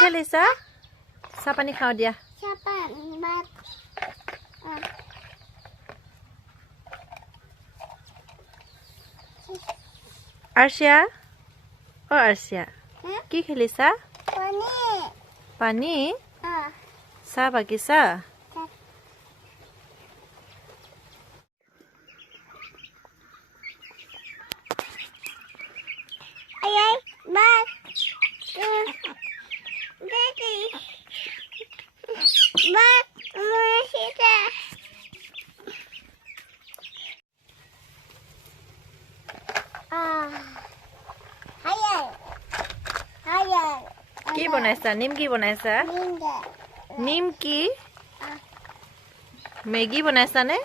খেলিছা চাহ পানী খাও দিয়া আৰচিয়া আৰচিয়া কি খেলিছা পানী চাহ বাগিছা কি বনাইছা নিমকি বনাইছা নিমকি মেগী বনাইছা নে